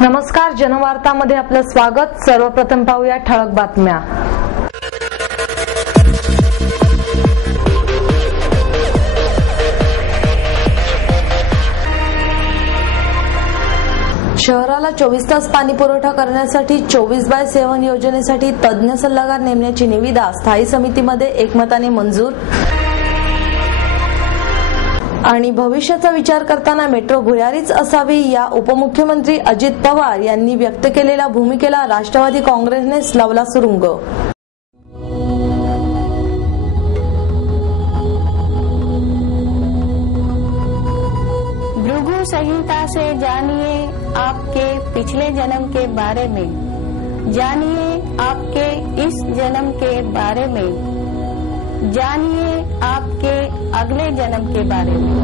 नमस्कार, जनवार्तामध्ये आपलं स्वागत। सर्वप्रथम पाहूया ठळक बातम्या। शहराला 24 तास पाणी पुरवठा करण्यासाठी 24/7 योजनेसाठी तज्ञ सल्लागार नेमण्याची निविदा स्थायी समितीमध्ये एकमताने मंजूर। आणि भविष्याचा विचार करताना मेट्रो भुयारीच असावी या उपमुख्यमंत्री अजित पवार यांनी व्यक्त केलेल्या भूमिकेला राष्ट्रवादी काँग्रेसने लावला सुरुंग। भृगु संहिता से जानिए आपके पिछले जन्म के बारे में, जानिए आपके इस जन्म के बारे में, जानिए आपके अगले जन्म के बारे में।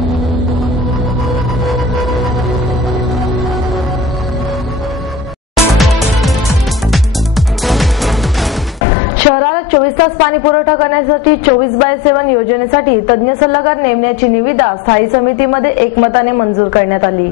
शहराला 24 तास पाणी पुरवठा करण्यासाठी 24/7 योजनेसाठी तज्ञ सल्लागार नेमण्याची निविदा स्थायी समितीमध्ये एकमताने मंजूर करण्यात आली।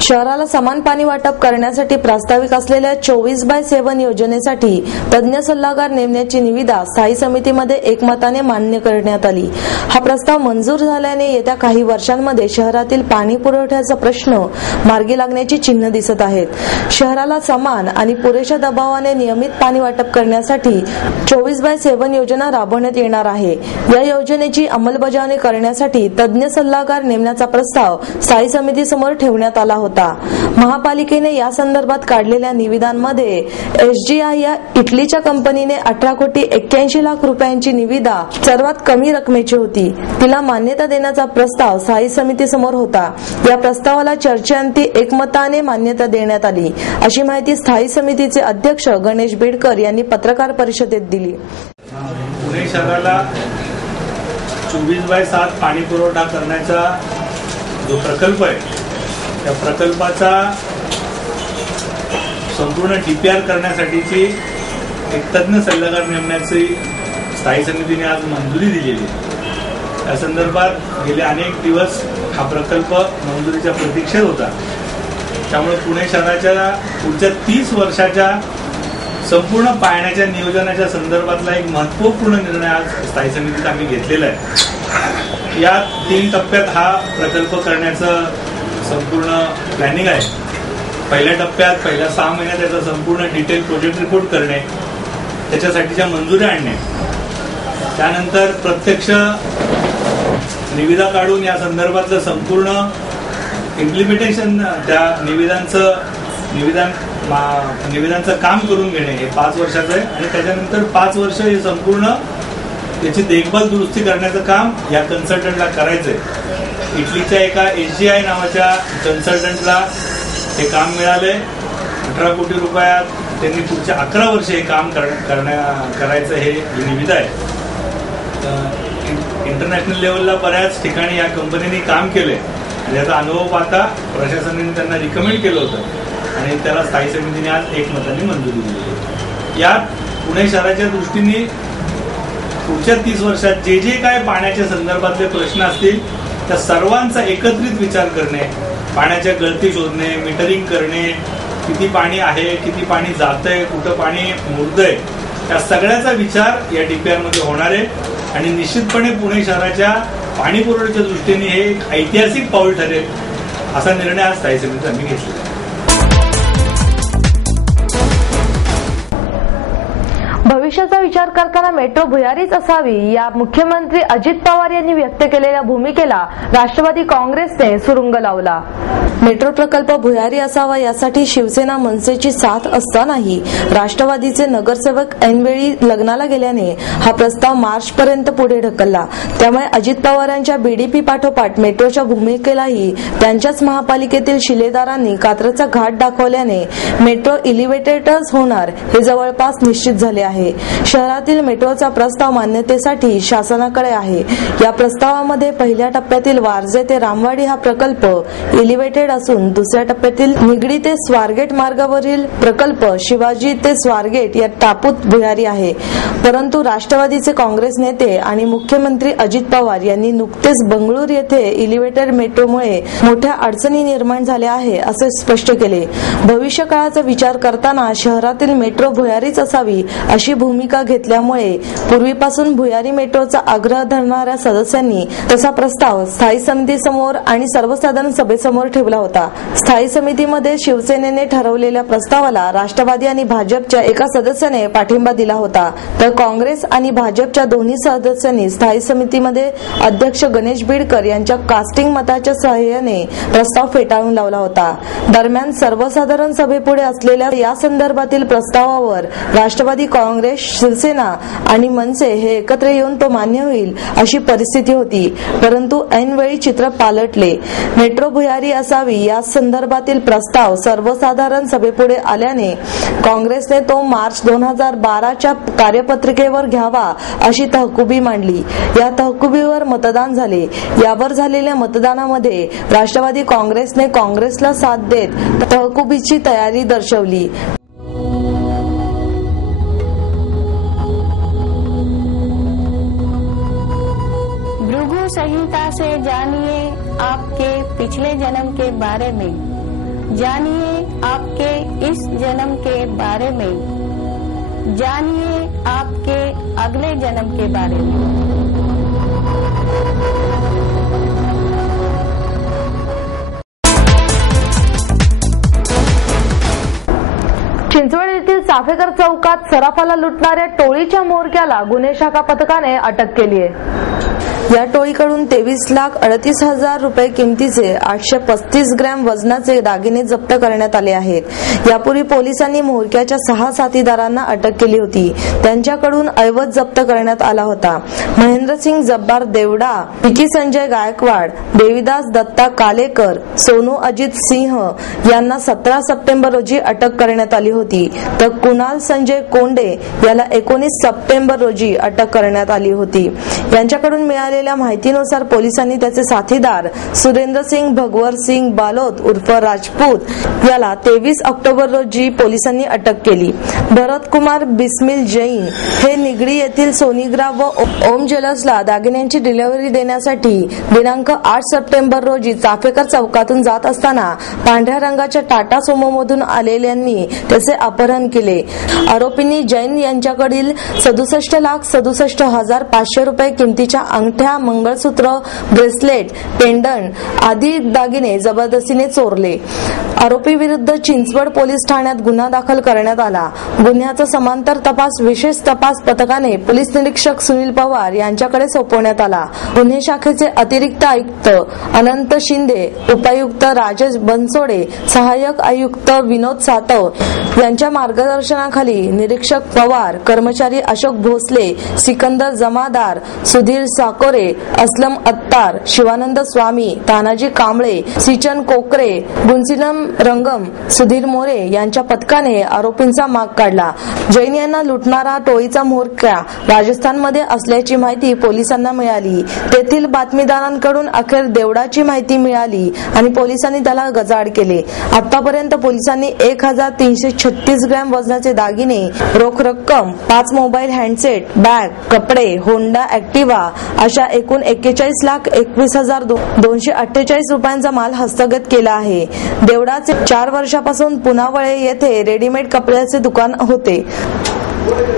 शहराला समान पाणी वाटप करण्यासाठी प्रास्ताविक असलेल्या 24/7 योजनेसाठी तज्ञ सल्लागार नेमण्याची निविदा स्थायी समितीमध्ये एकमताने मान्य करण्यात आली। हा प्रस्ताव मंजूर झाल्याने येत्या काही वर्षांमध्ये शहरातील पाणी पुरवठ्याचा प्रश्न मार्गी लागण्याची चिन्ह दिसत आहेत। शहराला समान आणि पुरेशा दबावाने नियमित पाणी वाटप करण्यासाठी 24/7 योजना राबवण्यात येणार आहे। या योजनेची अंमलबजावणी करण्यासाठी तज्ञ सल्लागार नेमण्याचा प्रस्ताव स्थायी समितीसमोर ठेवण्यात आला होता। महापालिकेने या संदर्भात काढलेल्या निविदांमध्ये SGI या इटलीच्या कंपनीने 18,81,00,000 रुपयांची निविदा सर्वात कमी रकमेची होती। तिला मान्यता देण्याचा प्रस्ताव स्थायी समितीसमोर होता। या प्रस्तावाला चर्चेअंती एकमताने मान्यता देण्यात आली, अशी माहिती स्थायी समितीचे अध्यक्ष गणेश बेडकर यांनी पत्रकार परिषदेत दिली। पुणे शहराला 24/7 पाणी पुरवठा करण्याचा जो प्रकल्प आहे त्या प्रकल्पाचा संपूर्ण DPR करण्यासाठीची एक तज्ञ सल्लागार नेमण्याची स्थायी समितीने आज मंजुरी दिलेली आहे। या संदर्भात गेले अनेक दिवस हा प्रकल्प मंजुरीच्या प्रतीक्षेत होता। त्यामुळे पुणे शहराच्या पुढच्या 30 वर्षाच्या संपूर्ण पाण्याच्या नियोजनाच्या संदर्भातला एक महत्त्वपूर्ण निर्णय आज स्थायी समितीत आम्ही घेतलेला आहे। या 3 टप्प्यात हा प्रकल्प करण्याचं संपूर्ण प्लॅनिंग आहे। पहिल्या टप्प्यात पहिल्या 6 महिन्यात त्याचा संपूर्ण डिटेल प्रोजेक्ट रिपोर्ट करणे, त्याच्यासाठीच्या मंजुऱ्या आणणे, त्यानंतर प्रत्यक्ष निविदा काढून या संदर्भातलं संपूर्ण इम्प्लिमेंटेशन त्या निविदांचं काम करून घेणे हे 5 वर्षाचं आहे। आणि त्याच्यानंतर 5 वर्ष हे संपूर्ण त्याची देखभाल दुरुस्ती करण्याचं काम या कन्सल्टंटला करायचंय। इटलीच्या एका SGI नावाच्या कन्सल्टंटला हे काम मिळालंय। 18 कोटी रुपयात त्यांनी पुढच्या 11 वर्ष हे काम करायचं हे निविदा आहे। इंटरनॅशनल लेवलला बऱ्याच ठिकाणी या कंपनीने काम केलंय आणि याचा अनुभव पाहता प्रशासनाने त्यांना रिकमेंड केलं होतं आणि त्याला स्थायी समितीने आज एकमताने मंजुरी दिली। यात पुणे शहराच्या दृष्टीने पुढच्या 30 वर्षात जे काय पाण्याच्या संदर्भातले प्रश्न असतील त्या सर्वांचा एकत्रित विचार करणे, पाण्याच्या गळती शोधणे, मीटरिंग करणे, किती पाणी आहे, किती पाणी जातंय, कुठं पाणी मुरतंय, या सगळ्याचा विचार या DPR मध्ये होणार आहे। आणि निश्चितपणे पुणे शहराच्या पाणी पुरवठ्याच्या दृष्टीने हे एक ऐतिहासिक पाऊल ठरेल असा निर्णय आज स्थायी समितीत आम्ही घेतलेला आहे। भविष्याचा विचार करताना मेट्रो भुयारीच असावी या मुख्यमंत्री अजित पवार यांनी व्यक्त केलेल्या भूमिकेला राष्ट्रवादी काँग्रेसने सुरुंग लावला। मेट्रो प्रकल्प भुयारी असावा यासाठी शिवसेना मनसेची साथ असतानाही राष्ट्रवादीचे नगरसेवक ऐनवेळी लग्नाला गेल्याने हा प्रस्ताव मार्चपर्यंत पुढे ढकलला। त्यामुळे अजित पवारांच्या BDP पाठोपाठ मेट्रोच्या भूमिकेलाही त्यांच्याच महापालिकेतील शिलेदारांनी कात्रचा घाट दाखवल्याने मेट्रो एलिव्हेटेडच होणार हे जवळपास निश्चित झाले आहे। आहे. शहरातील मेट्रोचा प्रस्ताव मान्यतेसाठी शासनाकडे आहे. या प्रस्तावामध्ये पहिल्या टप्प्यातील वारजे ते रामवाडी हा प्रकल्प एलिव्हेटेड असून दुसऱ्या टप्प्यातील निगडी ते स्वारगेट मार्गावरील प्रकल्प शिवाजी ते स्वारगेट या टापूत भुयारी आहे. परंतु राष्ट्रवादीचे काँग्रेस नेते आणि मुख्यमंत्री अजित पवार यांनी नुकतेच बंगळूर येथे एलिव्हेटेड मेट्रोमुळे मोठ्या अडचणी निर्माण झाल्या आहे असे स्पष्ट केले. भविष्यकाळाचा विचार करताना शहरातील मेट्रो भुयारीच असावी अशी भूमिका घेतल्यामुळे पूर्वीपासून भुयारी मेट्रोचा आग्रह धरणाऱ्या सदस्यांनी तसा प्रस्ताव स्थायी समितीसमोर आणि सर्वसाधारण सभेसमोर ठेवला होता. स्थायी समितीमध्ये शिवसेनेने ठरवलेल्या प्रस्तावाला राष्ट्रवादी आणि भाजपच्या एका सदस्याने पाठिंबा दिला होता, तर काँग्रेस आणि भाजपच्या दोन्ही सदस्यांनी स्थायी समितीमध्ये अध्यक्ष गणेश बिडकर यांच्या कास्टिंग मताच्या सहाय्याने प्रस्ताव फेटाळून लावला होता. दरम्यान सर्वसाधारण सभेपुढे असलेल्या या संदर्भातील प्रस्तावावर राष्ट्रवादी काँग्रेस, शिवसेना आणि मनसे हे एकत्र येऊन तो मान्य होईल अशी परिस्थिती होती. परंतु ऐनवेळी चित्र पालटले. मेट्रो भुयारी असावी या संदर्भातील प्रस्ताव सर्वसाधारण सभेपुढे आल्याने काँग्रेसने तो मार्च 2012च्या कार्यपत्रिकेवर घ्यावा अशी तहकुबी मांडली. या तहकुबीवर मतदान झाले. यावर झालेल्या मतदानामध्ये राष्ट्रवादी काँग्रेसने काँग्रेसला साथ देत तहकुबीची तयारी दर्शवली. भृगु संहिता से जानिए आपके पिछले जन्म के बारे में, जानिए आपके इस जन्म के बारे में, जानिए आपके अगले जन्म के बारे में. चिंचवड येथील चाफेकर चौकात सराफाला लुटणाऱ्या टोळीच्या म्होरक्याला गुन्हे शाखा पथकाने अटक केली आहे. या टोळीकडून 23,38,000 रुपये किमतीचे 835 ग्रॅम वजनाचे दागिने जप्त करण्यात आले आहेत. यापूर्वी पोलिसांनी म्होरक्याच्या 6 साथीदारांना अटक केली होती. त्यांच्याकडून ऐवज जप्त करण्यात आला होता. महेंद्रसिंग जब्बार देवडा, विकी संजय गायकवाड, देवीदास दत्ता कालेकर, सोनू अजित सिंह यांना 17 सप्टेंबर रोजी अटक करण्यात आली होती, तर कुणाल संजय कोंडे याला 19 सप्टेंबर रोजी अटक करण्यात आली होती. यांच्याकडून मिळालेल्या माहितीनुसार पोलिसांनी त्याचे साथीदार सुरेंद्र सिंग भगवर सिंग बालोद उर्फ राजपूत याला 23 ऑक्टोबर रोजी पोलिसांनी अटक केली. भरत कुमार बिस्मिल जैन हे निगडी येथील सोनीग्राम व ओम ज्वेलर्सला दागिन्यांची डिलिव्हरी देण्यासाठी दिनांक 8 सप्टेंबर रोजी चाफेकर चौकातून जात असताना पांढऱ्या रंगाच्या टाटा सोमोमधून आलेल्यांनी त्याचे अपहरण केले. आरोपींनी जैन यांच्याकडील 67,67,500 रुपये किमतीच्या अंगठ्या, मंगळसूत्र, ब्रेसलेट, पेंडंट आदी दागिने जबरदस्तीने चोरले. आरोपी विरुद्ध चिंचवड पोलीस ठाण्यात गुन्हा दाखल करण्यात आला. गुन्ह्याचा समांतर तपास विशेष तपास पथकाने पोलीस निरीक्षक सुनील पवार यांच्याकडे सोपवण्यात आला. गुन्हे शाखेचे अतिरिक्त आयुक्त अनंत शिंदे, उपायुक्त राजेश बनसोडे, सहाय्यक आयुक्त विनोद सातव यांच्या मार्गदर्शनाखाली निरीक्षक पवार, कर्मचारी अशोक भोसले, सिकंदर जमादार, सुधीर साकोरे, असलम अत्तार, शिवानंद स्वामी, तानाजी कांबळे, सिचन कोकरे, गुंसिलम रंगम, सुधीर मोरे यांच्या पथकाने आरोपींचा माग काढला. जैन यांना लुटणारा टोळीचा म्होरक्या राजस्थानमध्ये असल्याची माहिती पोलिसांना मिळाली. तेथील बातमीदारांकडून अखेर देवडाची माहिती मिळाली आणि पोलिसांनी त्याला गजाआड केले. आतापर्यंत पोलिसांनी 1,336 ग्रॅम वजनाचे दागिने, रोख रक्कम, 5 मोबाईल हँडसेट, बॅग, कपडे, होंडा ऍक्टिव्हा अशा एकूण 41,21,248 रुपयांचा माल हस्तगत केला आहे. देवडाचे 4 वर्षापासून पुनावळे येथे रेडीमेड कपड्याचे दुकान होते.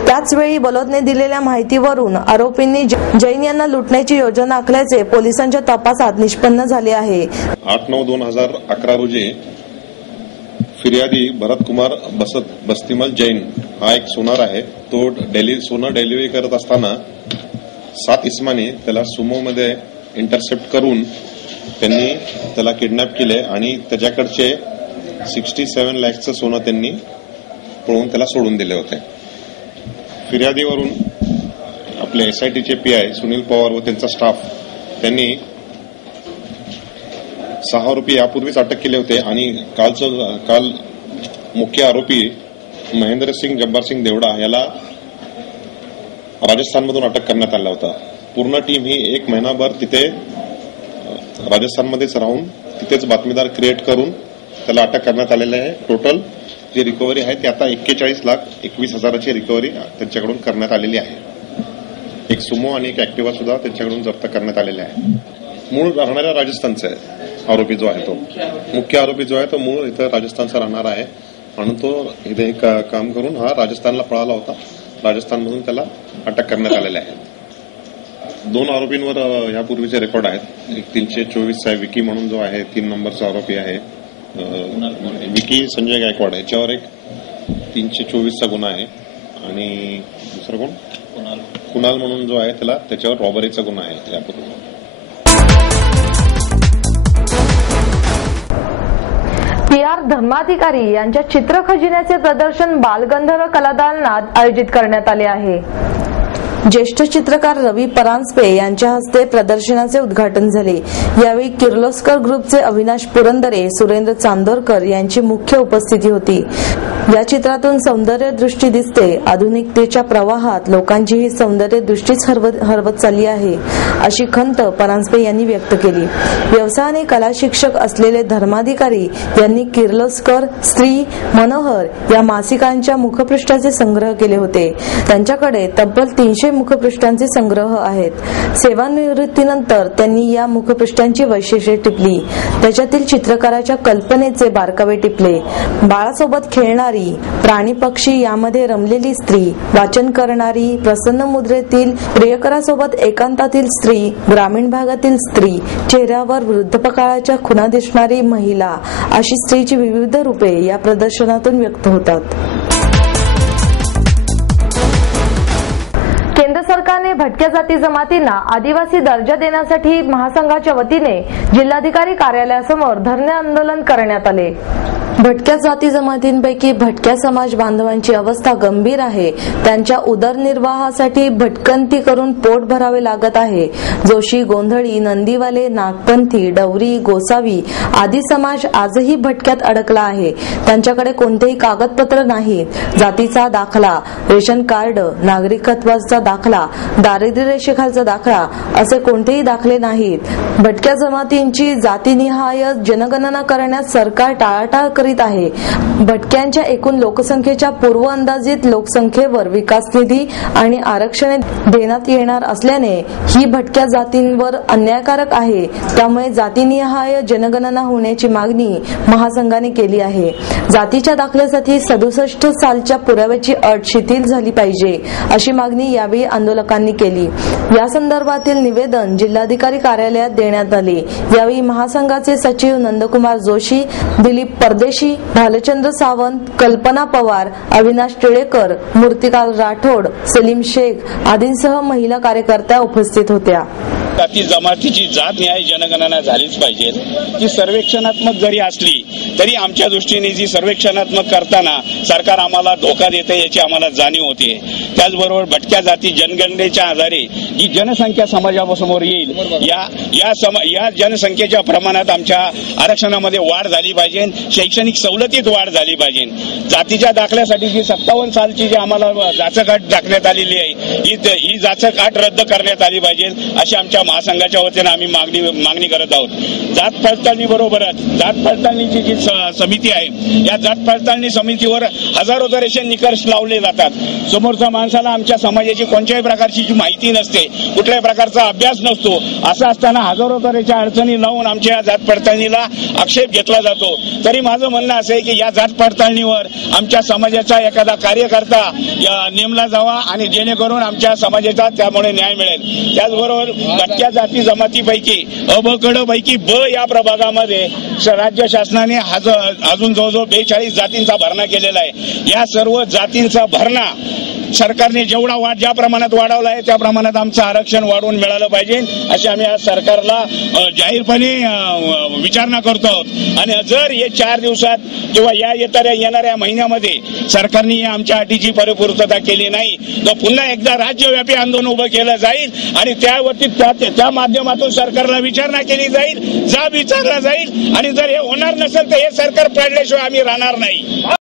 त्याचवेळी बलोदने दिलेल्या माहितीवरून आरोपींनी जैन यांना लुटण्याची योजना आखल्याचे पोलिसांच्या तपासात निष्पन्न झाले आहे. 8/9/2011 रोजी फिर्यादी भरत कुमार बस्तिमल जैन हा एक सोनार आहे. तो सोनं डिलिव्हरी करत असताना 7 इसमाने त्याला सुमोमध्ये इंटरसेप्ट करून त्यांनी त्याला किडनॅप केले आणि त्याच्याकडचे 67 लाखचं सोनं त्यांनी पळवून त्याला सोडून दिले होते. फिर्यादीवरून आपले SITचे PI सुनील पवार व त्यांचा स्टाफ त्यांनी 6 आरोपी यापूर्वीच अटक केले होते आणि काल मुख्य आरोपी महेंद्रसिंग जब्बारसिंग देवडा याला राजस्थानमधून अटक करण्यात आला होता। पूर्ण टीम ही 1 महिनाभर तिथे राजस्थानमध्येच राहून तिथेच बातमीदार क्रिएट करून त्याला अटक करण्यात आलेली आहे। टोटल जी रिकव्हरी आहे ती आता 41,21,000ची रिकव्हरी त्यांच्याकडून करण्यात आलेली आहे। एक सुमो आणि एक ऍक्टिव्हा सुद्धा त्यांच्याकडून जप्त करण्यात आलेले आहे। मूळ राहणाऱ्या राजस्थानचा आहे आरोपी जो आहे तो, मुख्य आरोपी जो आहे तो मूळ इथं राजस्थानचा राहणार आहे म्हणून तो इथे काम करून हा राजस्थानला पळाला होता। राजस्थानमधून त्याला अटक करण्यात आलेली आहे। 2 आरोपींवर यापूर्वीचे रेकॉर्ड आहेत। एक 324 आहे विकी म्हणून जो आहे 3 नंबरचा आरोपी आहे विकी संजय गायकवाड, याच्यावर एक 324चा गुन्हा आहे आणि दुसरा कोण कुणाल म्हणून जो आहे त्याच्यावर रॉबरीचा गुन्हा आहे यापूर्वी। PR धर्माधिकारी यांच्या चित्रखजिन्याचे प्रदर्शन बालगंधर्व कलादालनात आयोजित करण्यात आले आहे। ज्येष्ठ चित्रकार रवी परांजपे यांच्या हस्ते प्रदर्शनाचे उद्घाटन झाले। यावेळी किर्लोस्कर ग्रुपचे अविनाश पुरंदरे, सुरेंद्र चांदोरकर यांची मुख्य उपस्थिती होती। या चित्रातून सौंदर्य दृष्टी दिसते, आधुनिकतेच्या प्रवाहात लोकांची ही सौंदर्य दृष्टीच हरवत चालली आहे अशी खंत परांजपे यांनी व्यक्त केली। व्यवसायाने कला शिक्षक असलेले धर्माधिकारी यांनी किर्लोस्कर, स्त्री, मनोहर या मासिकांच्या मुखपृष्ठाचे संग्रह केले होते। त्यांच्याकडे तब्बल 300 मुखपृष्ठांचे संग्रह आहेत। सेवानिवृत्तीनंतर त्यांनी या मुखपृष्ठांची वैशिष्ट्ये टिपली, त्याच्यातील चित्रकाराच्या कल्पनेचे बारकावे टिपले। बाळासोबत खेळणारी, प्राणी पक्षी यामध्ये रमलेली स्त्री, वाचन करणारी, प्रसन्न मुद्रेतील, प्रियकरासोबत एकांतातील स्त्री, ग्रामीण भागातील स्त्री, चेहऱ्यावर वृद्धपकाळाच्या खुणा दिसणारी महिला अशी स्त्रीची विविध रूपे या प्रदर्शनातून व्यक्त होतात। केंद्र सरकारने भटक्या जाती जमातींना आदिवासी दर्जा देण्यासाठी महासंघाच्या वतीने जिल्हाधिकारी कार्यालयासमोर धरणे आंदोलन करण्यात आले। भटक्या जाती जमातींपैकी भटक्या समाज बांधवांची अवस्था गंभीर आहे। त्यांच्या उदरनिर्वाहासाठी भटकंती करून पोट भरावे लागत आहे। जोशी, गोंधळी, नंदीवाले, नागपंथी, डवरी, गोसावी आदी समाज आजही भटक्यात अडकला आहे। त्यांच्याकडे कोणतेही कागदपत्र नाही, जातीचा दाखला, रेशन कार्ड, नागरिकत्वाचा दाखला, दारिद्र्य रेषेखालचा दाखला असे कोणतेही दाखले नाहीत। भटक्या जमातींची जातीनिहाय जनगणना करण्यास सरकार टाळाटाळ करीत आहे। भटक्यांच्या एकूण लोकसंख्येच्या पूर्व अंदाजित लोकसंख्येवर विकास निधी आणि आरक्षणे देण्यात येणार असल्याने ही भटक्या जातींवर अन्यायकारक आहे। त्यामुळे जातीनिहाय जनगणना होण्याची मागणी महासंघाने केली आहे। जातीच्या दाखल्यासाठी 67 सालच्या पुराव्याची अट शिथिल झाली पाहिजे अशी मागणी यावेळी आंदोलकांनी केली। या संदर्भातील निवेदन जिल्हाधिकारी कार्यालयात देण्यात आले। यावेळी महासंघाचे सचिव नंदकुमार जोशी, दिलीप परदेशी, भालचंद्र सावंत, कल्पना पवार, अविनाश टिळेकर, मूर्तिकाल राठोड, सलीम शेख आदींसह महिला कार्यकर्त्या उपस्थित होत्या। जाती जमातीची जात न्याय जनगणना झालीच पाहिजे। ती सर्वेक्षणात्मक जरी असली तरी आमच्या दृष्टीने जी सर्वेक्षणात्मक करताना सरकार आम्हाला धोका देते याची आम्हाला जाणीव होते। त्याचबरोबर भटक्या जाती जनगणनेच्या आधारे जी जनसंख्या समाजासमोर येईल या जनसंख्येच्या प्रमाणात आमच्या आरक्षणामध्ये वाढ झाली पाहिजे, शैक्षणिक सवलतीत वाढ झाली पाहिजे। जातीच्या दाखल्यासाठी जी 57 सालची जी आम्हाला जाचक अट दाखण्यात आलेली आहे ही जाचक अट रद्द करण्यात आली पाहिजे अशी आमच्या महासंघाच्या वतीने आम्ही मागणी करत आहोत। जात पडताळणी बरोबरच जात पडताळणीची जी समिती आहे या जात पडताळणी समितीवर हजारो तऱ्हेचे निकष लावले जातात। समोरच्या माणसाला आमच्या समाजाची कोणत्याही प्रकारची माहिती नसते, कुठल्याही प्रकारचा अभ्यास नसतो। असं असताना हजारो तऱ्हेच्या अडचणी लावून आमच्या या जात पडताळणीला आक्षेप घेतला जातो। तरी माझं म्हणणं असं आहे की या जात पडताळणीवर आमच्या समाजाचा एखादा कार्यकर्ता नेमला जावा आणि जेणेकरून आमच्या समाजाचा त्यामुळे न्याय मिळेल। त्याचबरोबर भटक्या जाती जमातीपैकी अ ब क ड पैकी ब या प्रभागामध्ये राज्य शासनाने अजून जवळजवळ 42 जातींचा भरणा केलेला आहे। या सर्व जातींचा भरणा सरकारने ज्या प्रमाणात वाढवला आहे त्या प्रमाणात आमचं आरक्षण वाढवून मिळालं पाहिजे अशी आम्ही आज सरकारला जाहीरपणे विचारणा करतो आहोत। आणि जर हे 4 दिवसात किंवा येणाऱ्या महिन्यामध्ये सरकारने आमच्या अटीची परिपूर्तता केली नाही तर पुन्हा एकदा राज्यव्यापी आंदोलन उभं केलं जाईल आणि त्यावरती त्या माध्यमातून सरकारला विचारणा केली जाईल, जाब विचारला जाईल आणि जर हे होणार नसेल तर हे सरकार पाडल्याशिवाय आम्ही राहणार नाही।